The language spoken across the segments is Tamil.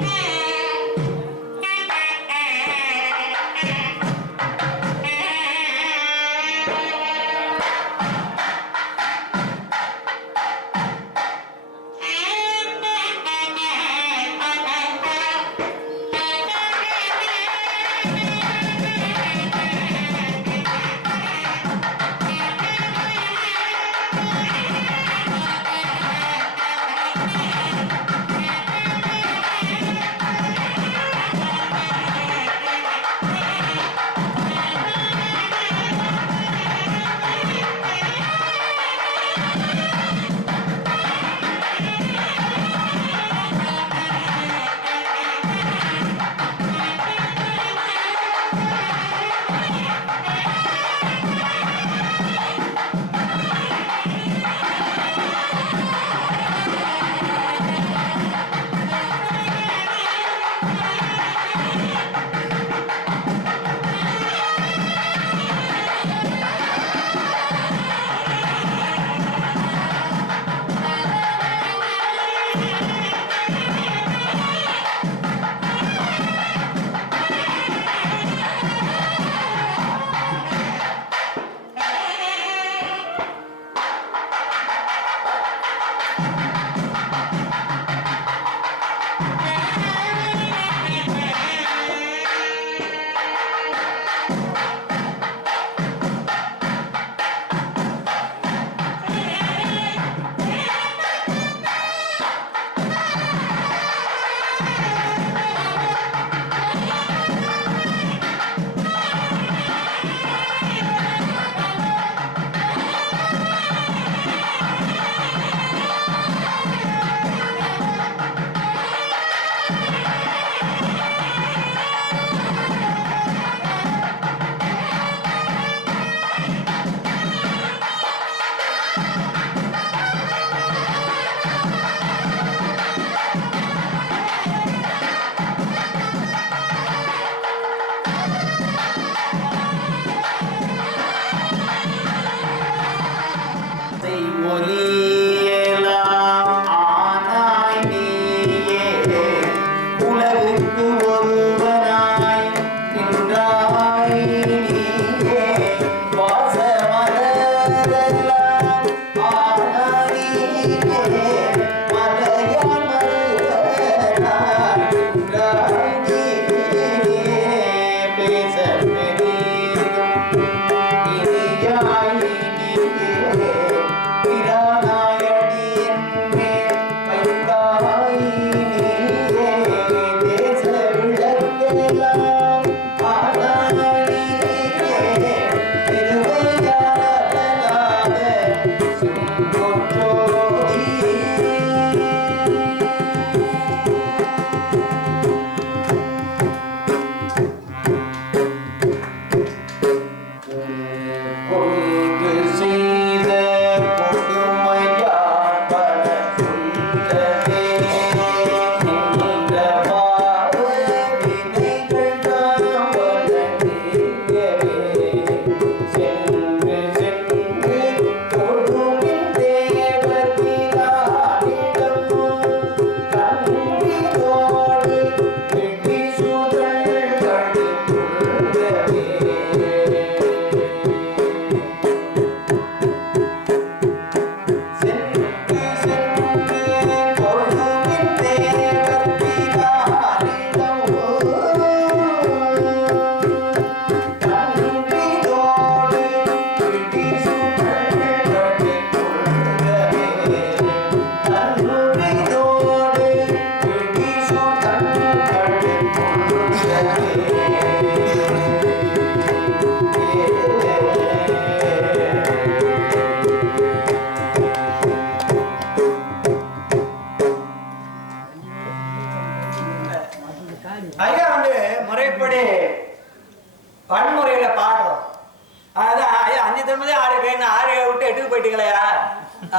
Yeah.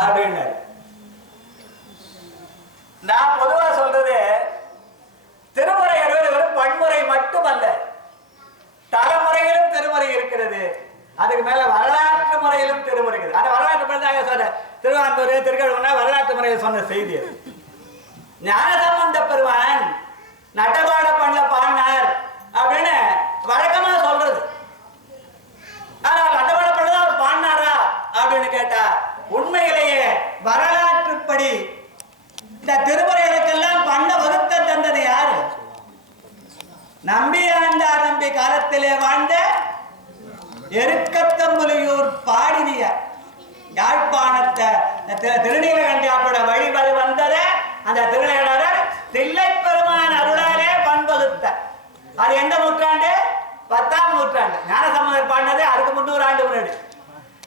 அப்படின்னாரு. நான் பொதுவா சொல்றது திருமுறை வெறும் பன்முறை மட்டுமல்ல தலைமுறையிலும் திருமுறை இருக்கிறது. அதுக்கு மேல வரலாற்று முறையிலும் திருமுறை இருக்குது. அந்த வரலாற்று முறை சொன்னேன் திருவாரூர் திருக்கழுவனா வரலாற்று முறையில் சொன்ன செய்தி ஞானசம்பந்த பெருவான் நடபாட பண்ண பாடினார் அப்படின்னு வழக்கமா சொல்றது. ஆனா நடபாட பண்ணதான் பாடினாரா அப்படின்னு கேட்டா உண்மையிலேயே வரலாற்றுப்படி இந்த திருமுறைகளுக்கெல்லாம் பண்ண வகுத்த தந்தது யாரு? நம்பி ஆண்டார் நம்பி காலத்திலே வாழ்ந்த எருக்கத்தம்புலியூர் பாடினிய யாழ்ப்பாணத்தை தி- திருநீலகண்டியாப்போட வழி வழி வந்தத அந்த திருநீலகண்டர் தில்லை பெருமான் அருளாலே பண்பகுத்த அது எந்த நூற்றாண்டு? பத்தாம் நூற்றாண்டு. ஞானசம்பந்தர் பாடினது அதுக்கு முன்னூறு ஆண்டு முன்னாடி.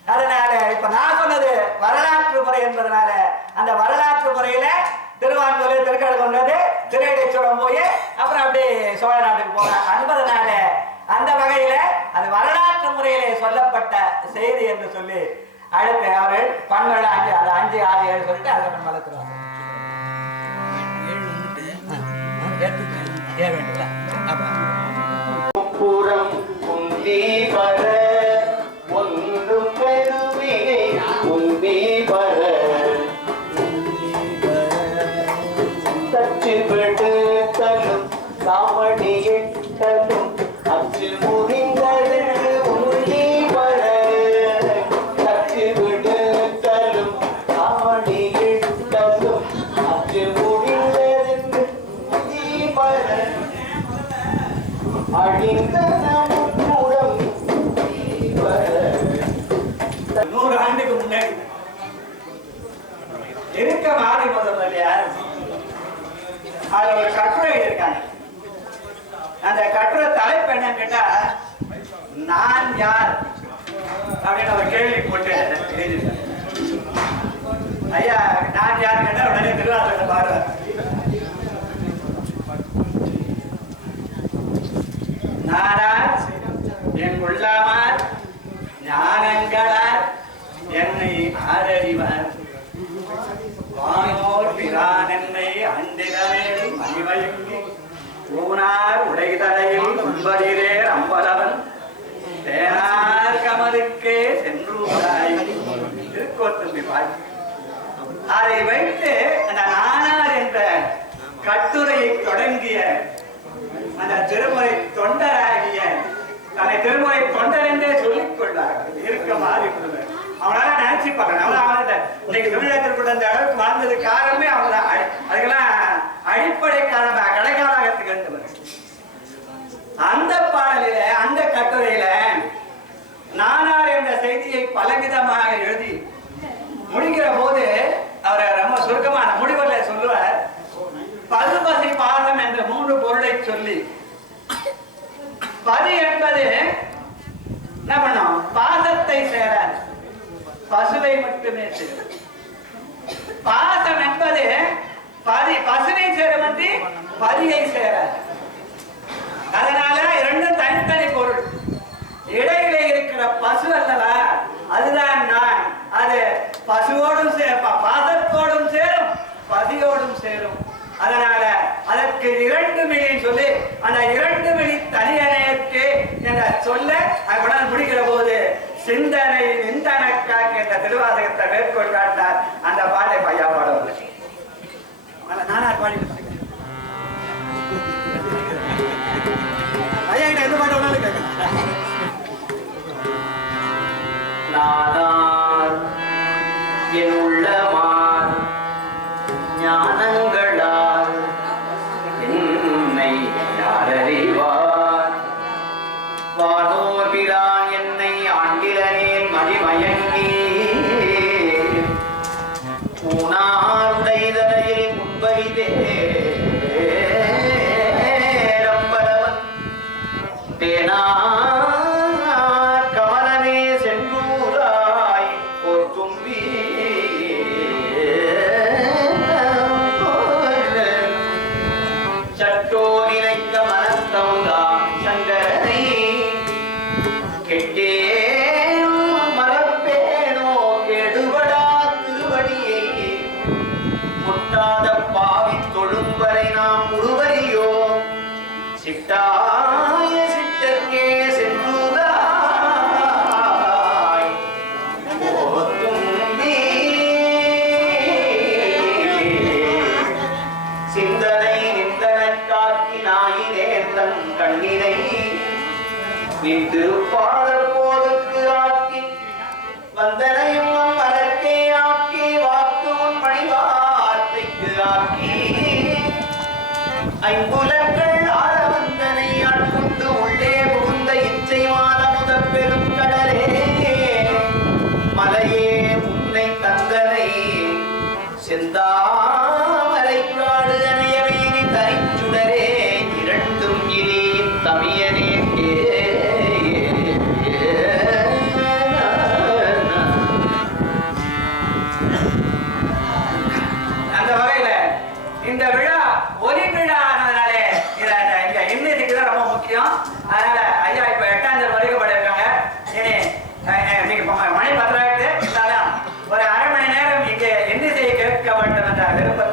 அதனால இப்ப நான் சொன்னது வரலாற்று முறை என்பதனால அந்த வரலாற்று முறையில திருவான்மூர் திருக்கடல் கொண்டது திருநெல்வேலிச்சுரம் போய் அப்புறம் அப்படியே சோழ நாட்டுக்கு போறாங்க என்பதனால அந்த வகையில அது வரலாற்று முறையிலே சொல்லப்பட்ட செய்தி என்று சொல்லி அடுத்து அவர்கள் பன்னெண்டு அஞ்சு அது அஞ்சு ஆறு ஏழு சொல்லிட்டு அதை நம்ம தச்சு விடுத்தலும் காமடி கட்டுற தலைப்பு என்னன்னு கேட்டா நான் யார்? அப்படின்னு ஒரு கேள்வி போட்டு ஐயா நான் யார் கேட்டா உடனே திருவாரூர் பாடுவார். நானார் என் உள்ளாமார் ஞானங்களார் என்னை ஆதரிவார். வானோர் பிரான் என்னை அறிவையும் மணிமயங்கி ஊனார் உடைதலையில் உண்பதிரே அம்பலவன். தேனார் கமலுக்கே சென்று திருக்கோட்டும்பி பாய். அதை வைத்து அந்த நானார் என்ற கட்டுரையை தொடங்கிய அந்த திருமுறை தொண்டராகிய தன்னை திருமுறை தொண்டர் என்றே சொல்லிக் கொள்வார்கள். இருக்க மாறி அவனால நினைச்சு பார்க்கணும் அவன் அவன் இன்னைக்கு தமிழகத்தில் கூட அந்த அளவுக்கு வாழ்ந்தது காரணமே அவங்க தான். அதுக்கெல்லாம் அடிப்படை காரணமாக கடைக்காலகத்துக்கு இருந்தவர் அந்த பாடலில அந்த கட்டுரையில நானார் என்ற செய்தியை பலவிதமாக எழுதி முடிக்கிற போது அவர் ரொம்ப சுருக்கமான முடிவில் சொல்லுவார். பசுபசி பாதம் என்ற மூன்று பொருளை சொல்லி பதி என்பது என்ன பண்ணும்? பாதத்தை சேராது. பசுவை மட்டுமே சேரும். பாசம் என்பது பதி பசுவை சேருமன்றி பதியை சேராது. அதனால இரண்டும் தனித்தனி பொருள். இடையில இருக்கிற பசு அல்லவா அதுதான் நான். அது பசுவோடும் சே பாசத்தோடும் சேரும் பதியோடும் சேரும். அதனால அதற்கு இரண்டு மிழி சொல்லி அந்த இரண்டு மிழி தனியனையற்கு என்ற சொல்ல அவனால் கொண்டாந்து முடிக்கிற சிந்தனை நிந்தனக்காக்கு என்ற திருவாசகத்தை மேற்கோள் காட்டார் அந்த பாட்டை பையா பாடவில்லை நானா பாடி ஐயா கிட்ட எந்த பாட்டு வேணாலும் கேட்கலாம். I call விரைவாக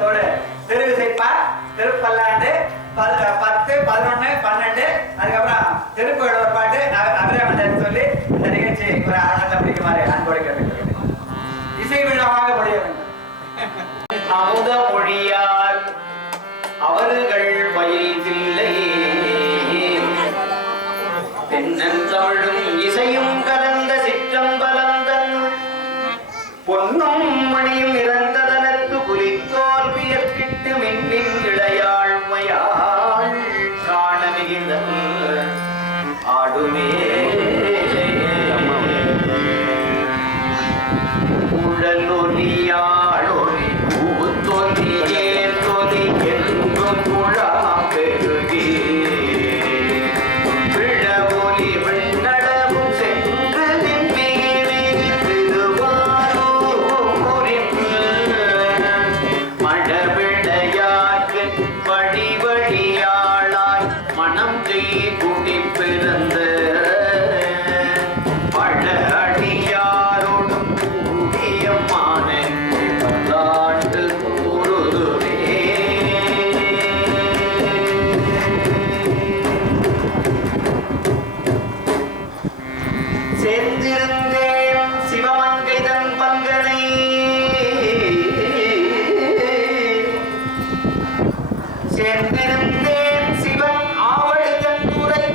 சேர்ந்திருந்தேன் சிவம் ஆவடுதன் முறை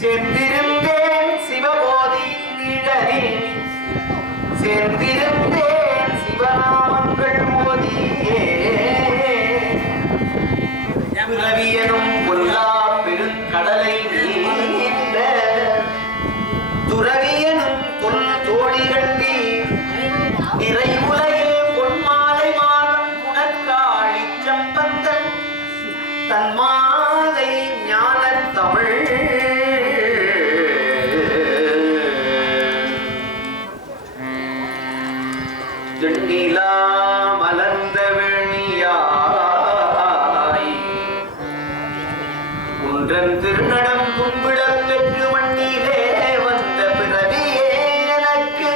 சேர்ந்திருந்தேன் சிவபோதி நிழலில் சேர்ந்திருந்தேன் குன்றன் திருநடம் கும்பிட பெற்று மண்ணிலே வந்த பிறவி எனக்கு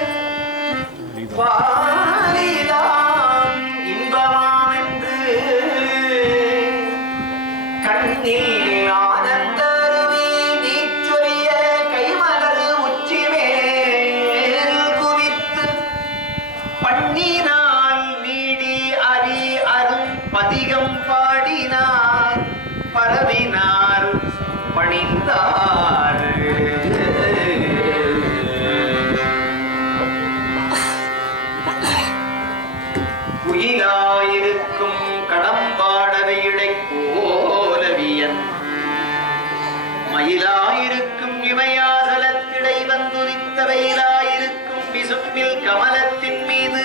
மயிலாயிருக்கும் இவையாகலத்திடை வந்துரித்த வெயிலாயிருக்கும் விசும்பில் கமலத்தின் மீது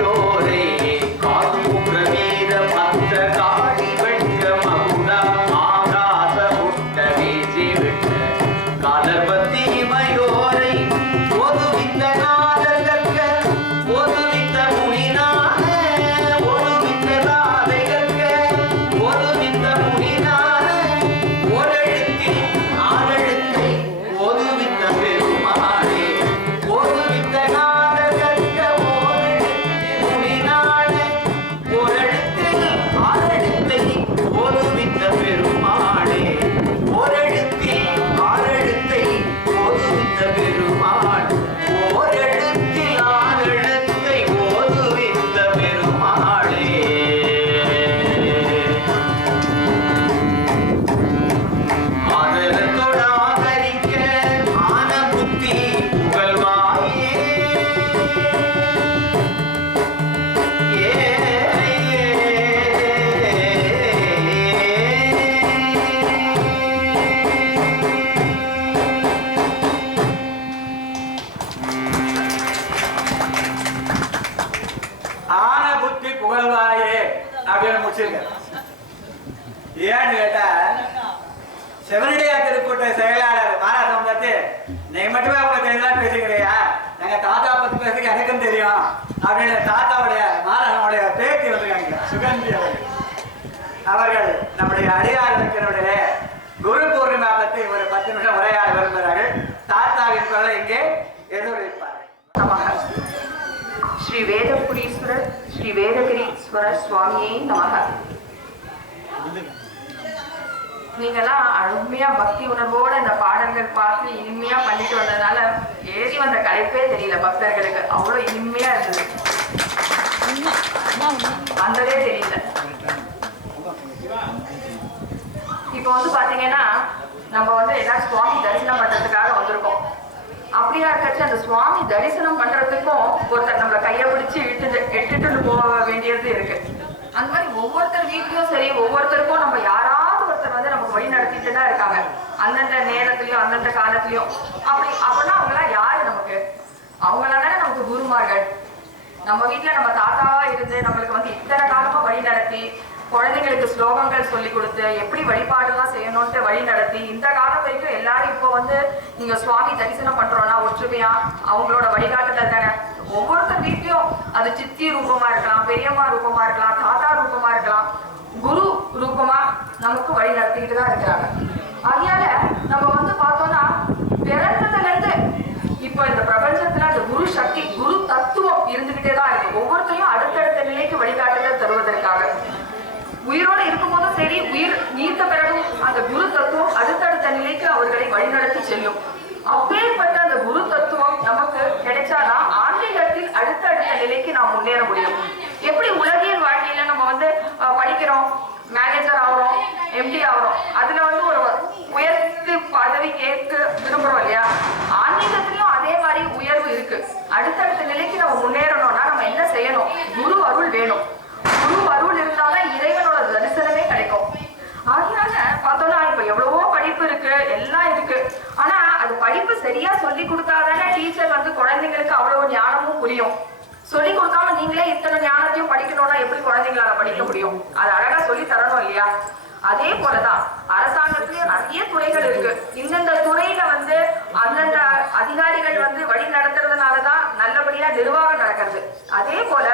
Oh. அவர்கள் நம்முடைய அடையாளத்தினுடைய குரு பூர்ணிமா பத்தி ஒரு பத்து நிமிஷம் உரையாட விரும்புகிறார்கள். தாத்தாவின் குரலை இங்கே எதிரொலிப்பார்கள். ஸ்ரீ வேதபுரீஸ்வரர் ஸ்ரீ வேதகிரீஸ்வரர் சுவாமியை நமக. நீங்கெல்லாம் அருமையா பக்தி உணர்வோட இந்த பாடல்கள் பார்த்து இனிமையா பண்ணிட்டு வந்ததுனால ஏறி வந்த கலைப்பே தெரியல பக்தர்களுக்கு. அவ்வளவு இனிமையா இருந்தது. வந்ததே தெரியல. இப்போ வந்து பார்த்தீங்கன்னா நம்ம வந்து எல்லாம் சுவாமி தரிசனம் பண்றதுக்காக வந்திருக்கோம். அப்படியா இருக்காச்சு அந்த சுவாமி தரிசனம் பண்றதுக்கும் ஒருத்தர் நம்ம கையை பிடிச்சு இட்டுட்டு எட்டுட்டு போக வேண்டியது இருக்கு. அந்த மாதிரி ஒவ்வொருத்தர் வீட்லயும் சரி ஒவ்வொருத்தருக்கும் நம்ம யாராவது ஒருத்தர் வந்து நம்ம வழி நடத்திட்டு தான் இருக்காங்க. அந்தந்த நேரத்துலயும் அந்தந்த காலத்துலயும். அப்படி அப்படின்னா அவங்களாம் யாரு நமக்கு? அவங்களாம் தானே நமக்கு குருமார்கள். நம்ம வீட்ல நம்ம தாத்தாவா இருந்து நம்மளுக்கு வந்து இத்தனை காலமா வழி நடத்தி குழந்தைங்களுக்கு ஸ்லோகங்கள் சொல்லி கொடுத்து எப்படி வழிபாடுலாம் செய்யணும்ட்டு வழி நடத்தி இந்த காலம் வரைக்கும் எல்லாரும் இப்போ வந்து நீங்க சுவாமி தரிசனம் பண்றோம்னா ஒற்றுமையா அவங்களோட வழிகாட்டுதல் தானே? ஒவ்வொருத்தர் வீட்லயும் அது சித்தி ரூபமா இருக்கலாம் பெரியம்மா ரூபமா இருக்கலாம் தாத்தா ரூபமா இருக்கலாம். குரு ரூபமா நமக்கு வழி நடத்திக்கிட்டு தான் இருக்கிறாங்க. அதனால நம்ம வந்து பார்த்தோம்னா பிறந்ததுல இருந்து இப்போ இந்த பிரபஞ்சத்துல அந்த குரு சக்தி குரு தத்துவம் இருந்துகிட்டே தான் இருக்கு. ஒவ்வொருத்தரையும் அடுத்தடுத்த நிலைக்கு வழிகாட்டுதல் தருவதற்காக. உயிரோடு இருக்கும்போதும் சரி உயிர் நீத்த பிறகும் அந்த குரு தத்துவம் அடுத்தடுத்த நிலைக்கு அவர்களை வழிநடத்தி செல்லும். அப்பேற்பட்ட அந்த குரு தத்துவம் நமக்கு கிடைச்சாதான் ஆன்மீகத்தில் அடுத்தடுத்த நிலைக்கு நாம் முன்னேற முடியும். எப்படி உலகியல் வாழ்க்கையில நம்ம வந்து படிக்கிறோம் மேனேஜர் ஆகிறோம் எம்டி ஆகிறோம் அதுல வந்து ஒரு உயர்த்து பதவி கேட்க விரும்புறோம் இல்லையா? ஆன்மீகத்திலையும் அதே மாதிரி உயர்வு இருக்கு. அடுத்தடுத்த நிலைக்கு நம்ம முன்னேறணும்னா நம்ம என்ன செய்யணும்? குரு அருள் வேணும். குரு அருள் இருந்தாதான் இறைவனோட தரிசனமே கிடைக்கும். அதனால பார்த்தோம்னா இப்ப எவ்வளவோ படிப்பு இருக்கு எல்லாம் இருக்கு. ஆனா அது படிப்பு சரியா சொல்லி கொடுத்தாதானே டீச்சர் வந்து குழந்தைங்களுக்கு அவ்வளவு ஞானமும் புரியும். சொல்லி கொடுக்காம நீங்களே இத்தனை ஞானத்தையும் படிக்கணும்னா எப்படி குழந்தைங்களால படிக்க முடியும்? அது அழகா சொல்லி தரணும் இல்லையா? அதே போலதான் அரசாங்கத்திலயும் நிறைய துறைகள் இருக்கு. இந்தந்த துறையில வந்து அந்தந்த அதிகாரிகள் வந்து வழி நடத்துறதுனாலதான் நல்லபடியா நிர்வாகம் நடக்கிறது. அதே போல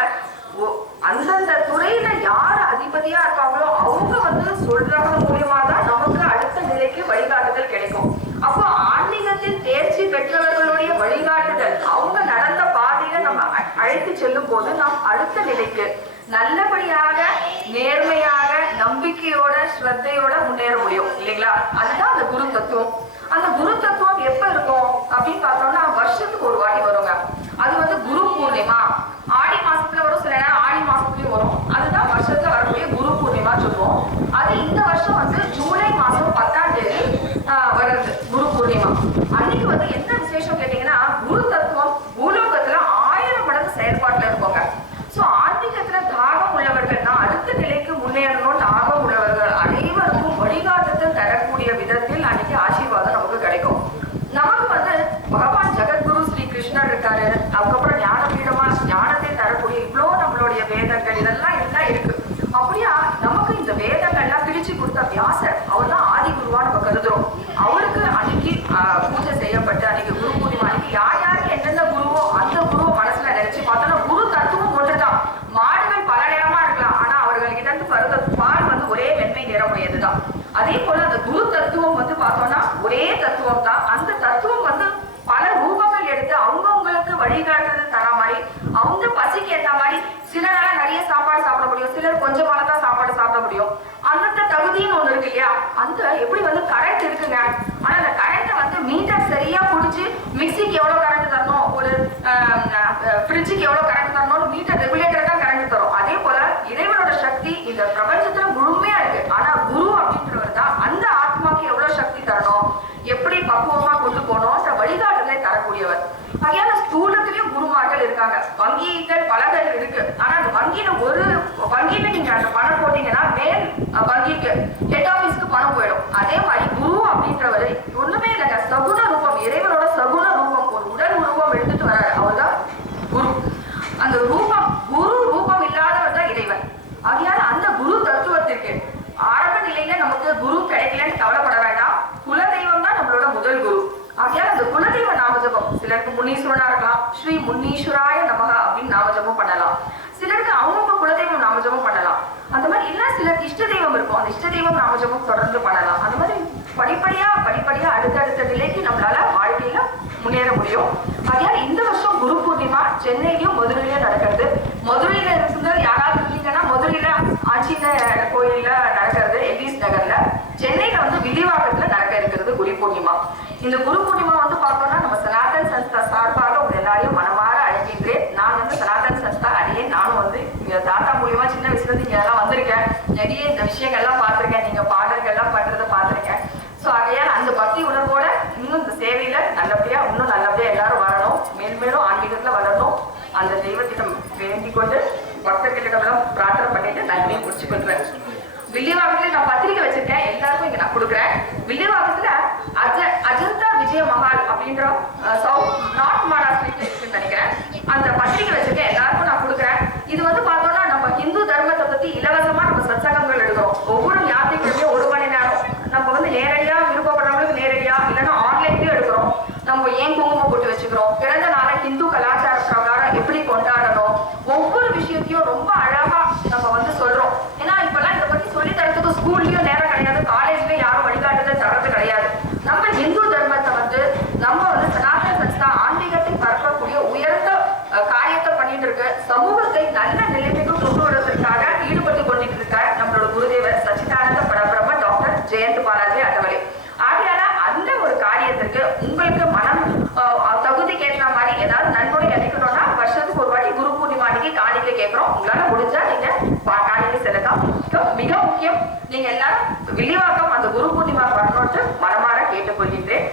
அந்தந்த துறையில யார் அதிபதியா இருக்காங்களோ அவங்க வந்து சொல்றவங்க மூலியமா தான் நமக்கு அடுத்த நிலைக்கு வழிகாட்டுதல் கிடைக்கும். அப்போ ஆன்மீகத்தில் தேர்ச்சி பெற்றவர்களுடைய வழிகாட்டுதல் அவங்க நடந்த பாதையில நம்ம அழைத்து செல்லும் போது நாம் அடுத்த நிலைக்கு நல்லபடியாக நேர்மையாக நம்பிக்கையோட ஸ்ரத்தையோட முன்னேற முடியும் இல்லைங்களா? அதுதான் அந்த குரு தத்துவம். அந்த குரு தத்துவம் எப்ப இருக்கும் அப்படின்னு பார்த்தோம்னா வருஷத்துக்கு ஒரு வாட்டி வருங்க. அது வந்து குரு பூர்ணிமா. இந்த வருஷம் வந்து ஜூலை மாசம் பத்தாம் தேதி ஆஹ், வருது குரு பூர்ணிமா. அன்னைக்கு வந்து என்ன விசேஷம் கேட்டீங்கன்னா குரு தத்துவம் பூலோகத்துல ஆயிரம் மடங்கு செயல்பாட்டுல இருப்பாங்க. சோ ஆன்மீகத்துல தாகம் உள்ளவர்கள்னா அடுத்த நிலைக்கு முன்னேறணும் தாகம் உள்ளவர்கள் அனைவருக்கும் வழிகாட்டுதல் தரக்கூடிய விதத்தில் அன்னைக்கு ஆசீர்வாதம் நமக்கு கிடைக்கும். நமக்கு வந்து பகவான் ஜெகத்குரு ஸ்ரீ கிருஷ்ணர் இருக்காரு. அதுக்கப்புறம் ஞான பீடமா ஞானத்தை தரக்கூடிய இவ்வளோ நம்மளுடைய வேதங்கள் இதெல்லாம் எல்லாம் இருக்கு அப்படியா நமக்கு இந்த வேதங்கள்லாம் பிரிச்சு கொடுத்த வியாசர் அவர் தான் ஆதி குருவா நம்ம கருதுறோம் அவருக்கு அன்னைக்கு ஆஹ், பூஜை செய்யப்பட்டு அன்னைக்கு குரு பூர்ணிமா அன்னைக்கு யார் யாருக்கு எந்தெந்த குருவோ அந்த குருவை மனசுல நினைச்சு பார்த்தோம்னா குரு தத்துவம் ஒன்றுதான் மாடுகள் பல நிறமா இருக்கலாம் ஆனா அவர்கள்கிட்ட இருந்து வருத பால் வந்து ஒரே வெண்மை நிறமுடையதுதான் அதே போல அந்த குரு தத்துவம் வந்து பார்த்தோம்னா ஒரே தத்துவம் தான் அந்த தத்துவம் வந்து பல ரூபங்கள் எடுத்து அவங்கவங்களுக்கு வழிகாட்டுறது தர மாதிரி அவங்க பசிக்கு ஏத்த மாதிரி சிலரால நிறைய சாப்பாடு சாப்பிட முடியும். சிலர் கொஞ்சமான தான் சாப்பாடு சாப்பிட முடியும். அந்தந்த தகுதின்னு ஒண்ணு இருக்கு இல்லையா? அந்த எப்படி வந்து கரண்ட் இருக்குங்க? ஆனா அந்த கரண்ட்டை வந்து மீட்டர் சரியா புடிச்சு மிக்சிக்கு எவ்வளவு கரண்ட் தரணும்? ஒரு ஃப்ரிட்ஜுக்கு எவ்வளவு கரண்ட் தரணும்? மீட்டர் ரெகுலேட்டர் தான் கரண்ட் தரும். அதே போல இறைவனோட சக்தி இந்த பிரபஞ்சத்துல முழுமையா இருக்கு. ஆனா குரு அப்படின்றவர் தான் அந்த ஆத்மாக்கு எவ்வளவு சக்தி தரணும்? எப்படி பக்குவமா கொண்டு போகணும்ன்ற வழிகாட்டுதலை தரக்கூடியவர். வகையான ஸ்தூல குருமார்கள் இருக்காங்க. வங்கிகள் பலகள் இருக்கு. ஆனா அந்த வங்கியில ஒரு வங்கியில நீங்க அந்த பணம் போட்டீங்கன்னா மேல் வங்கிக்கு ஹெட் ஆபீஸ்க்கு பணம் போயிடும். அதே மாதிரி குரு அப்படின்றவர் ஒண்ணுமே இல்லைங்க சகுன ரூபம் இறைவனோட சகுன ரூபம் ஒரு உடல் உருவம் எடுத்துட்டு வராரு அவர்தான் குரு. அந்த ரூபம் குரு ரூபம் இல்லாதவர் தான் இறைவன். ஆகையால அந்த குரு தத்துவத்திற்கு ஆரம்ப நிலையில நமக்கு குரு கிடைக்கலன்னு கவலைப்பட வேண்டாம். குலதெய்வம் தான் நம்மளோட முதல் குரு. ஆகையால் அந்த குலதெய்வ நாமஜபம் சிலருக்கு முனீஸ்வரனா ஸ்ரீ முன்னீஸ்வராய நமக அப்படின்னு நாமஜபம் பண்ணலாம். சிலருக்கு அவங்கவுங்க குலதெய்வம் நாமஜபம் பண்ணலாம். அந்த மாதிரி இல்ல சிலருக்கு இஷ்ட தெய்வம் இருக்கும். அந்த இஷ்ட தெய்வம் நாமஜபம் தொடர்ந்து பண்ணலாம். அந்த மாதிரி படிப்படியா படிப்படியா அடுத்தடுத்த நிலைக்கு நம்மளால வாழ்க்கையில முன்னேற முடியும். அதனால இந்த வருஷம் குரு பூர்ணிமா சென்னையிலும் மதுரையிலும் நடக்கிறது. மதுரையில இருக்கிறது யாராவது இருந்தீங்கன்னா மதுரையில ஆஞ்சநேயர் கோயில்ல நடக்கிறது எல்லிஸ் நகர்ல. சென்னையில வந்து விதிவாக்கத்துல நடக்க இருக்கிறது குரு பூர்ணிமா. இந்த குரு பூர்ணிமா வந்து பார்த்தோம்னா நம்ம சனாதன் சன்ஸ்தா எல்லாரையும் மனமாற அழைக்கின்றேன் நான் வந்து சனாதன சஸ்தா அடியே நானும் வந்து தாத்தா மூலியமா சின்ன வயசுல இருந்து இங்க எல்லாம் வந்திருக்கேன். நிறைய இந்த விஷயங்கள்லாம் பார்த்திருக்கேன். நீங்க பாடல்கள்லாம் ஸ்கூல்லயும் நேரம் கிடையாது காலேஜ்லயும் முக்கியம். நீங்க எல்லாரும் வில்லிவாக்கம் அந்த குரு பூர்ணிமா வரணும்ட்டு மனமாற கேட்டுக்கொள்கின்றேன்.